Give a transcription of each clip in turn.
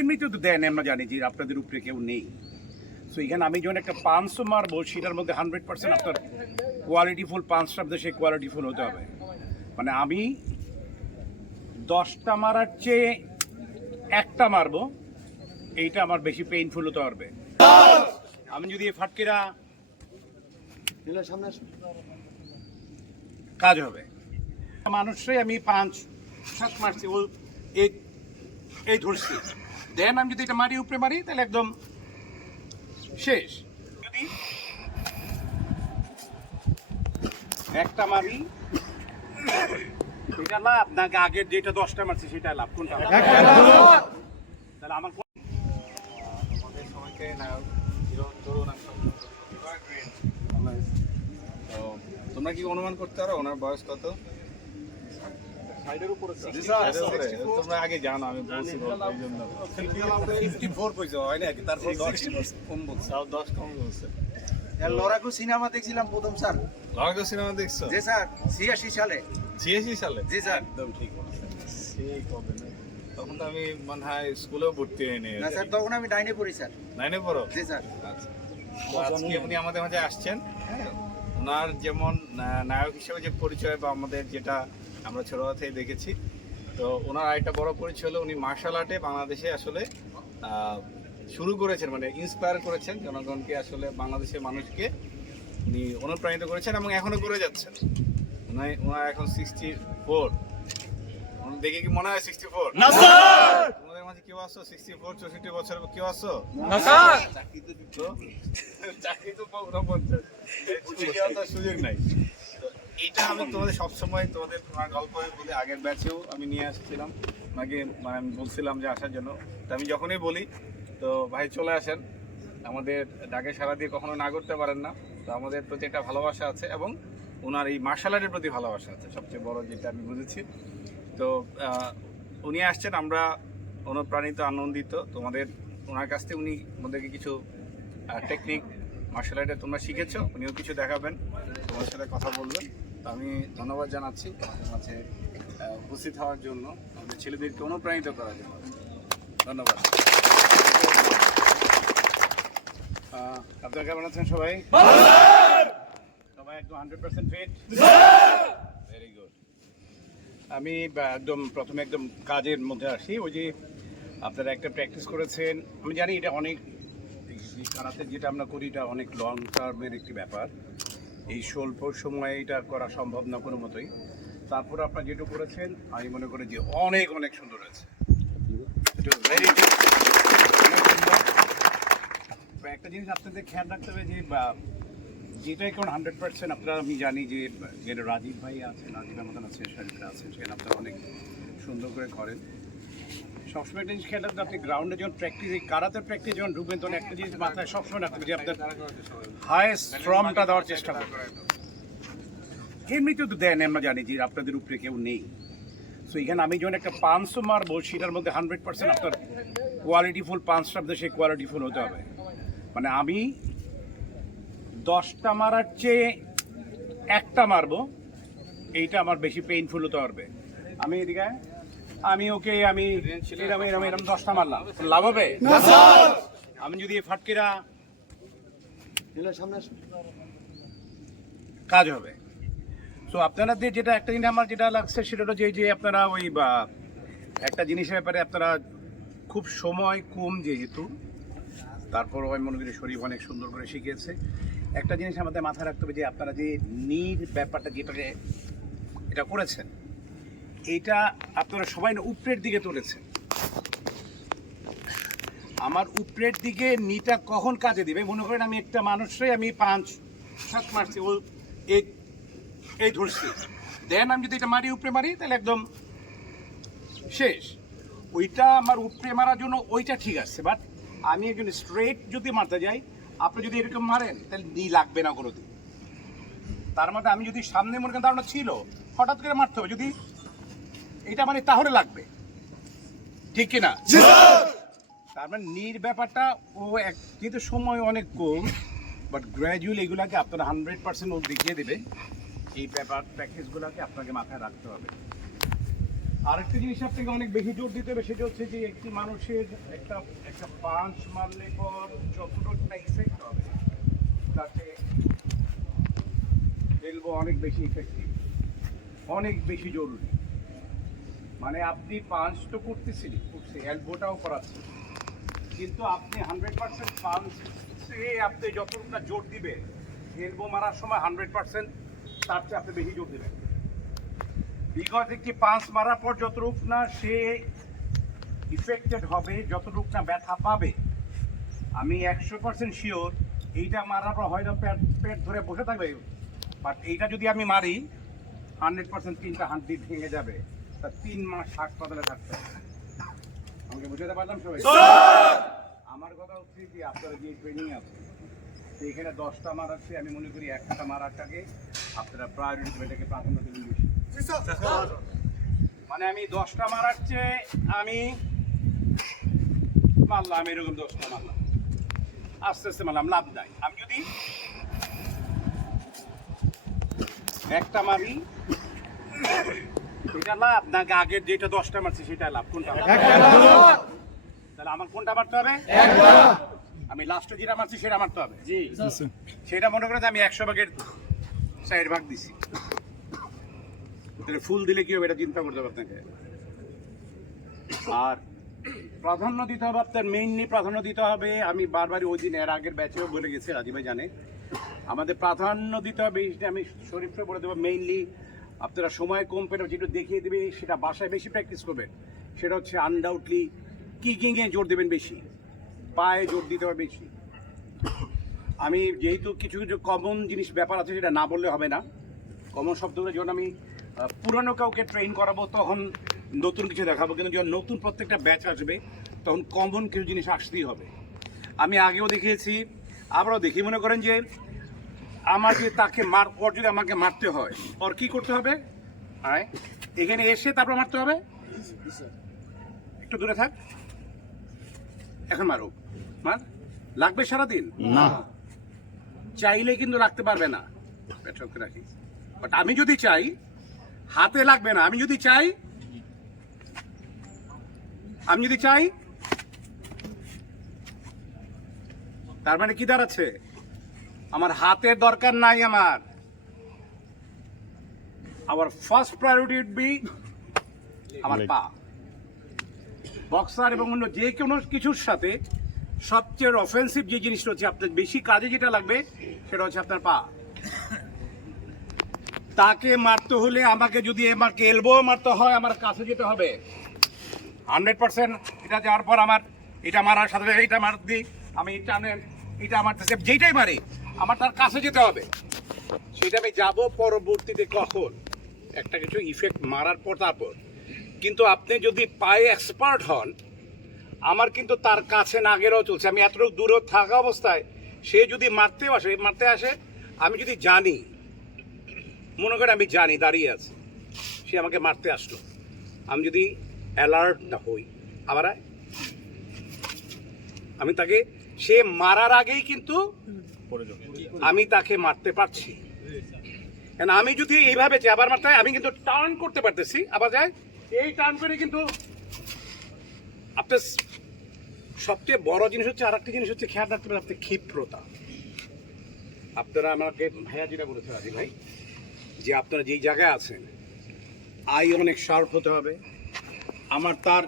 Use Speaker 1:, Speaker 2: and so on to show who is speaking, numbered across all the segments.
Speaker 1: এমনিতেও তো দেন আমরা জানি যে আপনাদের উপরে কেউ নেই। সো এখানে আমি যখন একটা পাঁচশো মারবো সেটার মধ্যে হান্ড্রেড পার্সেন্ট আপনার কোয়ালিটি ফুল পাঁচটার মধ্যে সেই কোয়ালিটি ফুল হতে হবে। মানে আমি দশটা মারার চেয়ে একটা মারবো এইটা আমার বেশি পেইনফুল হতে পারবে। আমি যদি এই ফাটকিরা
Speaker 2: সামনে
Speaker 1: কাজ হবে। মানুষই আমি পাঁচ সাত মারছি ও এই ধরছি। দেন আমি যদি এটা মারি উপরে মারি তাহলে একদম শেষ। যদি একটা মারি এটা লাভ? নাকি আগের যেটা দশটা মারছি সেটা লাভ? কোনটা? তাহলে আমার কোন-
Speaker 3: আমাদের সবাইকে নায়ক হিরো তরুণ তো তোমরা কি অনুমান করতে পারো? ওনার বয়স কত? সাইডের উপরে? তোমরা আগে জানো আমি বলছি এই জন্য।
Speaker 1: 54 কইছো, হয় নাকি? তারপর দশ
Speaker 3: কম বলছে। তাও দশ কম বলছে।
Speaker 2: লড়াকু সিনেমা দেখছিলাম প্রথম স্যার।
Speaker 3: লড়াকু সিনেমা দেখছ?
Speaker 2: জি স্যার ছিয়াশি সালে।
Speaker 3: ছিয়াশি সালে?
Speaker 2: জি স্যার।
Speaker 1: একদম ঠিক বলেছেন।
Speaker 3: না? তখন তো আমি মনে হয় স্কুলেও ভর্তি হয়নি।
Speaker 2: না স্যার তখন আমি ডাইনে পড়ি স্যার।
Speaker 3: নাইনে পড়ো?
Speaker 2: জি স্যার।
Speaker 3: আচ্ছা। আজকে উনি আমাদের মাঝে আসছেন হ্যাঁ? ওনার যেমন নায়ক হিসেবে যে পরিচয় বা আমাদের যেটা আমরা ছোটবেলা থেকে দেখেছি। তো ওনার আরেকটা বড় পরিচয় হলো উনি মার্শাল আর্টে বাংলাদেশে আসলে শুরু করেছেন মানে ইন্সপায়ার করেছেন জনগণকে আসলে বাংলাদেশের মানুষকে। উনি অনুপ্রাণিত করেছেন এবং এখনও করে যাচ্ছেন। ওনার এখন সিক্সটি ফোর দেখে কি মনে হয় সিক্সটি ফোর তোমাদের মাঝে কেউ আসো সিক্সটি ফোর চৌষট্টি বছর কেউ আসো তো চাকরি তো পঞ্চাশ। তো সুযোগ নাই। এটা আমি তোমাদের সবসময় তোমাদের তোমার গল্প বলে আগের ব্যাচেও আমি নিয়ে আসছিলাম। ওনাকে মানে আমি বলছিলাম যে আসার জন্য। তো আমি যখনই বলি, তো ভাই চলে আসেন। আমাদের ডাকে সারা দিয়ে কখনো না করতে পারেন না। তো আমাদের প্রতি একটা ভালোবাসা আছে এবং ওনার এই মার্শাল আর্টের প্রতি ভালোবাসা আছে। সবচেয়ে বড় যেটা আমি বুঝেছি। তো উনি আসছেন, আমরা অনুপ্রাণিত, আনন্দিত। তোমাদের, ওনার কাছ থেকে উনি আমাদেরকে কিছু টেকনিক মার্শাল আর্টে তোমরা শিখেছো। উনিও কিছু দেখাবেন। তোমার সাথে কথা বলবেন। আমি ধন্যবাদ জানাচ্ছি তোমাদের মাঝে উপস্থিত হওয়ার জন্য, আমাদের ছেলেদেরকে অনুপ্রাণিত করার জন্য। ধন্যবাদ।
Speaker 1: আপনারা কেমন আছেন সবাই? সবাই একদম hundred percent fit very good আমি একদম প্রথমে একদম কাজের মধ্যে আসি, ওই যে আপনারা একটা প্র্যাকটিস করেছেন, আমি জানি এটা অনেক কারাতে যেটা আমরা করি, এটা অনেক লং টার্মের একটি ব্যাপার। এই স্বল্প সময়ে এটা করা সম্ভব না কোনো মতোই। তারপর আপনারা যেটা করেছেন, আমি মনে করি যে অনেক অনেক সুন্দর হয়েছে। একটা জিনিস আপনাদের খেয়াল রাখতে হবে যে যেটা এখন হান্ড্রেড পার্সেন্ট আপনারা, আমি জানি যে, যেটা রাজীব ভাই আছেন রাজীব আমাদের আছে শরীফরা আছেন, সেখানে আপনারা অনেক সুন্দর করে করেন। সবসময় জিনিস খেয়াল রাখতে আপনি গ্রাউন্ডে যখন প্র্যাকটিস কারাতে প্র্যাকটিস যখন ঢুকবেন, তখন একটা জিনিস মাথায় সবসময় হবে যে আপনার হায়েস্ট ফ্রমটা দেওয়ার চেষ্টা করবেন এমনিতেও তো দেন আমরা জানি যে আপনাদের উপরে কেউ নেই। সো এখানে আমি যখন একটা পাঁচশো মারবো, সেটার মধ্যে হান্ড্রেড পার্সেন্ট আপনার কোয়ালিটি ফুল পাঁচটার মধ্যে সেই কোয়ালিটি ফুল হতে হবে। মানে আমি দশটা মারার চেয়ে একটা মারবো, এইটা আমার বেশি পেইনফুল হতে পারবে আমি এদিকে আমি ওকে আমি এরকম এরকম এরকম দশটা মারলাম। লাভ হবে? আমি যদি এই ফাটকিরা
Speaker 2: সামনে
Speaker 1: কাজ হবে। তো আপনাদের যেটা একটা জিনিস আমার যেটা লাগছে সেটা হলো যে যে আপনারা ওই বা একটা জিনিসের ব্যাপারে আপনারা খুব সময় কম যেহেতু তারপর আমি মনে করি শরীফ অনেক সুন্দর করে শিখিয়েছে। একটা জিনিস আমাদের মাথায় রাখতে হবে যে আপনারা যে নির ব্যাপারটা যেটাকে এটা করেছেন এটা আপনারা সবাই না উপরের দিকে তুলেছেন। আমার উপরের দিকে নিটা কখন কাজে দিবে? মনে করেন আমি একটা মানুষই আমি পাঁচ, সাত মারছি ও এই এই ধরছি। দেন আমি যদি এটা মারি, উপরে মারি, তাহলে একদম শেষ। ওইটা আমার উপরে মারার জন্য ওইটা ঠিক আছে বাট আমি একজন স্ট্রেট যদি মারতে যাই, আপনি যদি এরকম মারেন, তাহলে নি লাগবে না কোনো দিন তার মধ্যে আমি যদি সামনে মনে করেন ধারণা ছিল, হঠাৎ করে মারতে হবে। যদি এটা মানে তাহলে লাগবে। ঠিক কিনা? তার মানে নির ব্যাপারটা ও এক যেহেতু সময় অনেক কম বাট গ্র্যাজুয়াল এগুলাকে আপনারা হান্ড্রেড পার্সেন্ট ও দেখিয়ে দেবে। এই ব্যাপার প্র্যাকটিসগুলোকে আপনাকে মাথায় রাখতে হবে। আরেকটা জিনিস আপনাকে অনেক বেশি জোর দিতে হবে সেটা হচ্ছে যে একটি মানুষের একটা একটা পাঁচ মারলে পর যতটুকু ইফেক্ট হবে তাতে এলবো অনেক বেশি ইফেক্টিভ অনেক বেশি জরুরি। মানে আপনি পাঞ্চ তো করতেছেন করছে এলবোটাও করাচ্ছে কিন্তু আপনি হান্ড্রেড পার্সেন্ট পাঞ্চে আপনি যতটুকু না জোর দিবেন এলবো মারার সময় হান্ড্রেড পার্সেন্ট তার চেয়ে আপনি বেশি জোর দেবেন। বিকজ একটি পাঁচ মারার পর যতটুক না সে ইফেক্টেড হবে, যতটুক না ব্যথা পাবে, আমি একশো পার্সেন্ট শিওর এইটা মারার পর হয়তো পেট পেট ধরে বসে থাকবে। বাট এইটা যদি আমি মারি, হান্ড্রেড পার্সেন্ট তিনটা হান্ড্রেড ভেঙে যাবে। তা তিন মাস হাসপাতালে থাকতে আমাকে বুঝাতে পারলাম সবাই? আমার কথা হচ্ছে যে আপনারা যে ট্রেনিং আছে তো এখানে দশটা মারাচ্ছে আমি মনে করি একটা মারারটাকে আপনারা প্রায়োরিটি এটাকে প্রাধান্য দেবেন বেশি। মানে আমি দশটা মারার চেয়ে আমি মারলাম এরকম দশটা মারলাম। আস্তে আস্তে মারলাম লাভ নাই। আমি যদি একটা মারি এটা লাভ? নাকি আগের যেটা দশটা মারছি সেটা লাভ। কোনটা? তাহলে আমার কোনটা মারতে হবে? আমি লাস্টে যেটা মারছি সেটা মারতে হবে। সেটা মনে করে যে আমি একশো ভাগের চার ভাগ দিছি। তাহলে ফুল দিলে কি হবে? এটা চিন্তা করতে হবে আপনাকে। আর প্রাধান্য দিতে হবে আপনার মেইনলি প্রাধান্য দিতে হবে। আমি বারবারই ওই দিন এর আগের ব্যাচেও বলে গেছি রাজীব ভাই জানে। আমাদের প্রাধান্য দিতে হবে আমি শরীফকে বলে দেবো মেইনলি আপনারা সময় কম পেলে যেটা দেখিয়ে দেবে, সেটা বাসায় বেশি প্র্যাকটিস করবেন। সেটা হচ্ছে আনডাউটলি কিকিংয়ে জোর দেবেন বেশি, পায়ে জোর দিতে হবে বেশি। আমি যেহেতু কিছু কিছু কমন জিনিস ব্যাপার আছে সেটা না বললে হবে না। কমন শব্দগুলো যখন আমি পুরানো কাউকে ট্রেন করাবো, তখন নতুন কিছু দেখাবো। কিন্তু যখন নতুন প্রত্যেকটা ব্যাচ আসবে, তখন কমন কিছু জিনিস আসতেই হবে। আমি আগেও দেখিয়েছি, আবারও দেখি। মনে করেন যে আমাকে তাকে মার ওর যদি আমাকে মারতে হয় ওর কি করতে হবে? আয় এখানে এসে তারপর মারতে হবে? একটু দূরে থাক। এখন মারো। মার। লাগবে সারাদিন?
Speaker 4: না।
Speaker 1: চাইলে কিন্তু রাখতে পারবে না। পেট্রোলকে রাখি। বাট আমি যদি চাই হাতে লাগবে না। আমি যদি চাই আমি যদি চাই তার মানে কি দাঁড়াচ্ছে? আমার হাতের দরকার নাই আমার। আমার ফার্স্ট প্রায়োরিটি উড বি আমার পা। বক্সার এবং অন্য যে কোনো কিছুর সাথে সবচেয়ে অফেন্সিভ যে জিনিসটা হচ্ছে আপনার বেশি কাজে যেটা লাগবে সেটা হচ্ছে আপনার পা। তাকে মারতে হলে আমাকে যদি আমাকে এলবো মারতে হয় আমার কাছে যেতে হবে। হান্ড্রেড পার্সেন্ট এটা যাওয়ার পর আমার এটা মারার সাথে সাথে এটা মার দিই আমি এটা মারতেছে যেইটাই মারি আমার তার কাছে যেতে হবে। সেটা আমি যাব পরবর্তীতে কখন? একটা কিছু ইফেক্ট মারার পর তারপর। কিন্তু আপনি যদি পায়ে এক্সপার্ট হন, আমার কিন্তু তার কাছে না গেলেও চলছে। আমি এতটুকু দূরে থাকা অবস্থায় সে যদি মারতে আসে মারতে আসে, আমি যদি জানি, মনে করে আমি জানি, দাঁড়িয়ে আছে, সে আমাকে মারতে আসলো। আমি যদি অ্যালার্ট না হই, আবার। আমি তাকে, সে মারার আগেই কিন্তু আমি তাকে মারতে পারছি। আমি যদি এইভাবে যে আবার মারতে আমি কিন্তু টার্ন করতে পারতেছি। আবার যায়, এই টার্ন করে কিন্তু আপনার সবচেয়ে বড় জিনিস হচ্ছে আর একটা জিনিস হচ্ছে খেয়াল রাখতে হবে আপনার ক্ষিপ্রতা। আপনারা আমাকে ভাইয়া যেটা বলেছে রাজি ভাই, যে আপনারা যেই জায়গায় আছেন, আই অনেক শার্প হতে হবে। আমার তার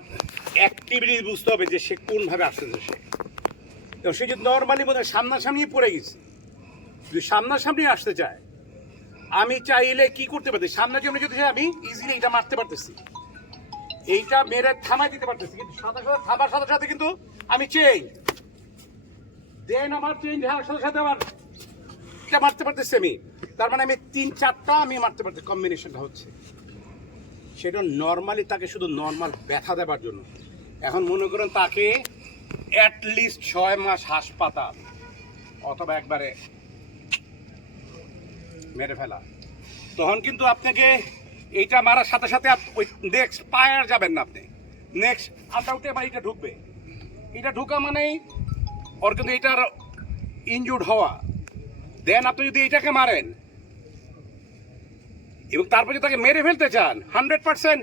Speaker 1: অ্যাক্টিভিটি বুঝতে হবে যে সে কোনভাবে আসতেছে সে। এবং সে যদি নর্মালি বোধ হয় সামনাসামনি পড়ে গেছে। যদি সামনাসামনি আসতে চায়, আমি চাইলে কি করতে পারছি সামনে জন্য যদি আমি ইজিলি এটা মারতে পারতেছি। এইটা মেরে থামাই দিতে পারতেছি, কিন্তু সাথে সাথে থামার সাথে সাথে কিন্তু আমি চেঞ্জ দেন আমার চেঞ্জ হওয়ার সাথে সাথে আমার এটা মারতে পারতেছি আমি। তার মানে আমি তিন চারটা আমি মারতে পারতেছি কম্বিনেশনটা হচ্ছে। সেটা নর্মালি তাকে শুধু নর্মাল ব্যথা দেবার জন্য। এখন মনে করেন তাকে অ্যাটলিস্ট ছয় মাস হাসপাতাল, অথবা একবারে মেরে ফেলা। তখন কিন্তু আপনাকে এইটা মারার সাথে সাথে ওই নেক্সট পায়ার যাবেন না আপনি। নেক্সট আউটে আবার এটা ঢুকবে। এটা ঢুকা মানেই ওর কিন্তু এটার ইনজুর্ড হওয়া। দেন আপনি যদি এটাকে মারেন, এবং তারপর যদি তাকে মেরে ফেলতে চান হান্ড্রেড পার্সেন্ট